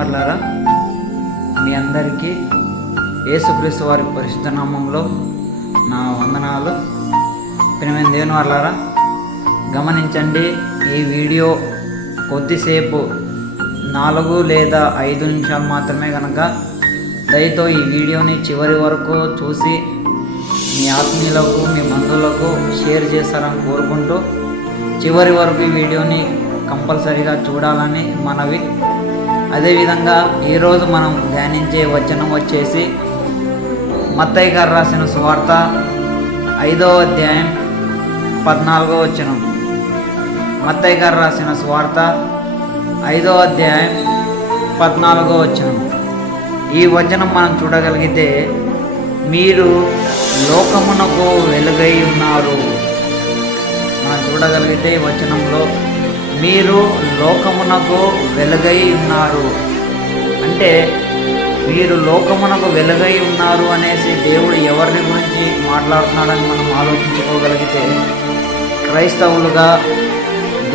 వాళ్ళారా, మీ అందరికీ యేసుక్రీస్తు వారి పరిశుద్ధ నామంలో నా వందనాలు. ప్రియమైన దేవుని వాళ్ళారా, గమనించండి, ఈ వీడియో కొద్దిసేపు 4 లేదా 5 నిమిషాలు మాత్రమే కనుక దయతో ఈ వీడియోని చివరి వరకు చూసి మీ ఆత్మీయులకు, మీ బంధువులకు షేర్ చేస్తారని కోరుకుంటూ చివరి వరకు ఈ వీడియోని కంపల్సరీగా చూడాలని మనవి. అదేవిధంగా ఈరోజు మనం ధ్యానించే వచనం వచ్చేసి మత్తయి గారు రాసిన సువార్త 5వ అధ్యాయం 14వ వచనం. మత్తయి గారు రాసిన సువార్త 5వ అధ్యాయం 14వ వచనం. ఈ వచనం మనం చూడగలిగితే, మీరు లోకమునకు వెలుగై ఉన్నారు. మనం చూడగలిగితే ఈ వచనంలో మీరు లోకమునకు వెలుగై ఉన్నారు అంటే, మీరు లోకమునకు వెలుగై ఉన్నారు అనేసి దేవుడు ఎవరిని గురించి మాట్లాడుతున్నాడని మనం ఆలోచించుకోగలిగితే, క్రైస్తవులుగా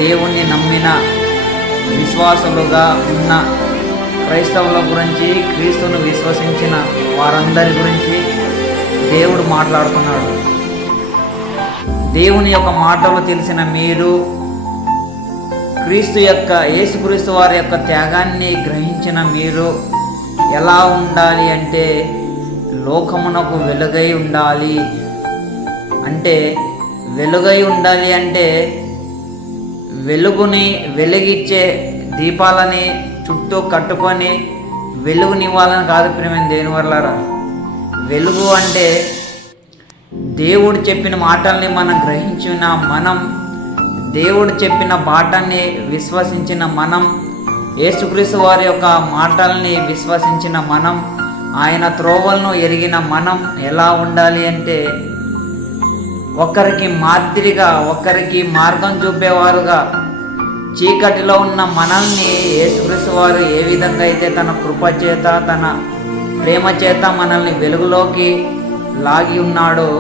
దేవుణ్ణి నమ్మిన విశ్వాసులుగా ఉన్న క్రైస్తవుల గురించి, క్రీస్తును విశ్వసించిన వారందరి గురించి దేవుడు మాట్లాడుతున్నాడు. దేవుని యొక్క మాటలు తెలిసిన మీరు, యేసుక్రీస్తు వారి యొక్క త్యాగాన్ని గ్రహించిన మీరు ఎలా ఉండాలి అంటే, లోకమునకు వెలుగై ఉండాలి. అంటే వెలుగై ఉండాలి అంటే వెలుగుని వెలిగించే దీపాలని చుట్టూ కట్టుకొని వెలుగునివ్వాలని కాదు ప్రియమైన దేవుని వాళ్ళారా. వెలుగు అంటే దేవుడు చెప్పిన మాటల్ని మనం గ్రహించిన మనం, దేవుడు చెప్పిన బాటని విశ్వసించిన మనం, యేసుక్రీస్తు వారి యొక్క మాటల్ని విశ్వసించిన మనం, ఆయన త్రోవలను ఎరిగిన మనం ఎలా ఉండాలి అంటే, ఒకరికి మాదిరిగా, ఒకరికి మార్గం చూపేవారుగా, చీకటిలో ఉన్న మనల్ని యేసుక్రీస్తు వారు ఏ విధంగా అయితే తన కృప చేత, తన ప్రేమ చేత మనల్ని వెలుగులోకి లాగి ఉన్నాడో,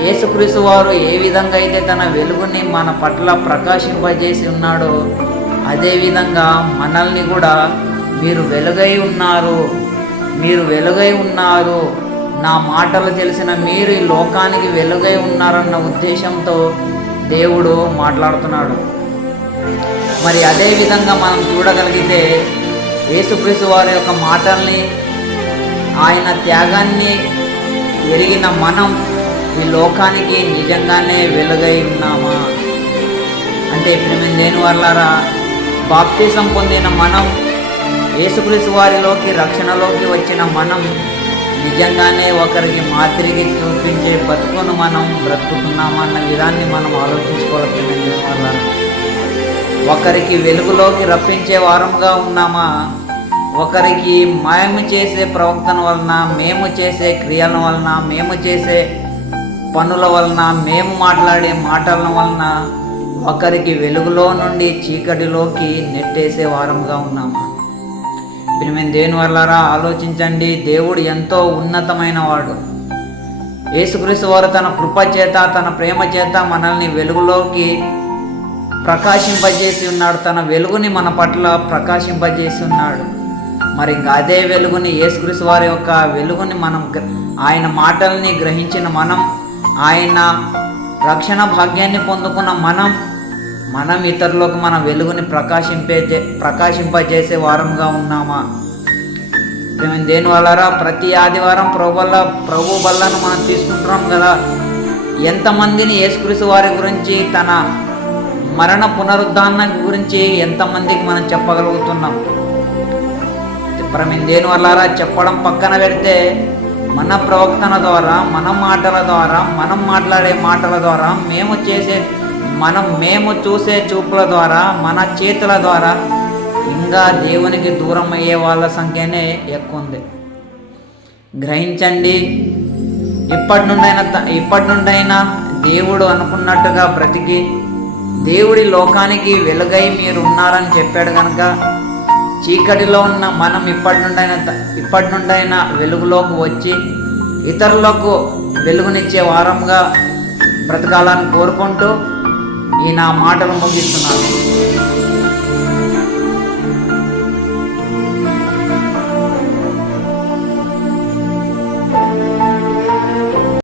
యేసుక్రీస్తు వారు ఏ విధంగా అయితే తన వెలుగుని మన పట్ల ప్రకాశింపజేసి ఉన్నాడో, అదేవిధంగా మనల్ని కూడా మీరు వెలుగై ఉన్నారు, మీరు వెలుగై ఉన్నారు, నా మాటలు తెలిసిన మీరు ఈ లోకానికి వెలుగై ఉన్నారన్న ఉద్దేశంతో దేవుడు మాట్లాడుతున్నాడు. మరి అదేవిధంగా మనం చూడగలిగితే, యేసుక్రీస్తు వారి యొక్క మాటల్ని, ఆయన త్యాగాన్ని ఎరిగిన మనం ఈ లోకానికి నిజంగానే వెలుగై ఉన్నామా అంటే, ఇప్పుడు దేని వాళ్ళారా, బాప్తిసం పొందిన మనం, యేసుక్రీస్తు వారిలోకి రక్షణలోకి వచ్చిన మనం నిజంగానే ఒకరికి మాదిరిగా చూపించే బతుకును మనం బ్రతుకుతున్నామన్న విధాన్ని మనం ఆలోచించుకోవాలి. వల్ల ఒకరికి వెలుగులోకి రప్పించే వారంగా ఉన్నామా, ఒకరికి మేము చేసే ప్రవర్తన వలన, మేము చేసే క్రియల వలన, మేము చేసే పనుల వలన, మేము మాట్లాడే మాటల వలన ఒకరికి వెలుగులో నుండి చీకటిలోకి నెట్టేసే వారంగా ఉన్నామా? ప్రియమైన దేవుని వాళ్ళారా, ఆలోచించండి. దేవుడు ఎంతో ఉన్నతమైన వాడు. యేసుక్రీస్తు వారు తన కృప చేత, తన ప్రేమ చేత మనల్ని వెలుగులోకి ప్రకాశింపజేసి ఉన్నాడు. తన వెలుగుని మన పట్ల ప్రకాశింపజేసి ఉన్నాడు. మరి ఇంకా అదే వెలుగుని, యేసుక్రీస్తు వారి యొక్క వెలుగుని మనం, ఆయన మాటల్ని గ్రహించిన మనం, ఆయన రక్షణ భాగ్యాన్ని పొందుకున్న మనం ఇతరులకు మన వెలుగుని ప్రకాశింపజేసే వారంగా ఉన్నామా? మేము దేని వాళ్ళారా, ప్రతి ఆదివారం ప్రభు బల్లను మనం తీసుకుంటున్నాం కదా. ఎంతమందిని యేసుక్రీస్తు వారి గురించి, తన మరణ పునరుద్ధానం గురించి ఎంతమందికి మనం చెప్పగలుగుతున్నాం? మేము దేని వాళ్ళారా, చెప్పడం పక్కన పెడితే, మన ప్రవర్తన ద్వారా, మన మాటల ద్వారా, మనం మాట్లాడే మాటల ద్వారా, మేము చూసే చూపుల ద్వారా, మన చేతుల ద్వారా ఇంకా దేవునికి దూరం అయ్యే వాళ్ళ సంఖ్యనే ఎక్కువ ఉంది. గ్రహించండి. ఇప్పటి నుండైనా దేవుడు అనుకున్నట్టుగా బ్రతికి, దేవుడి లోకానికి వెలుగై మీరు ఉన్నారని చెప్పాడు కనుక, చీకటిలో ఉన్న మనం ఇప్పటి నుండైనా వెలుగులోకి వచ్చి ఇతరులకు వెలుగునిచ్చే వారంగా బ్రతకాలని కోరుకుంటూ ఈ నా మాటలు ముగిస్తున్నాను.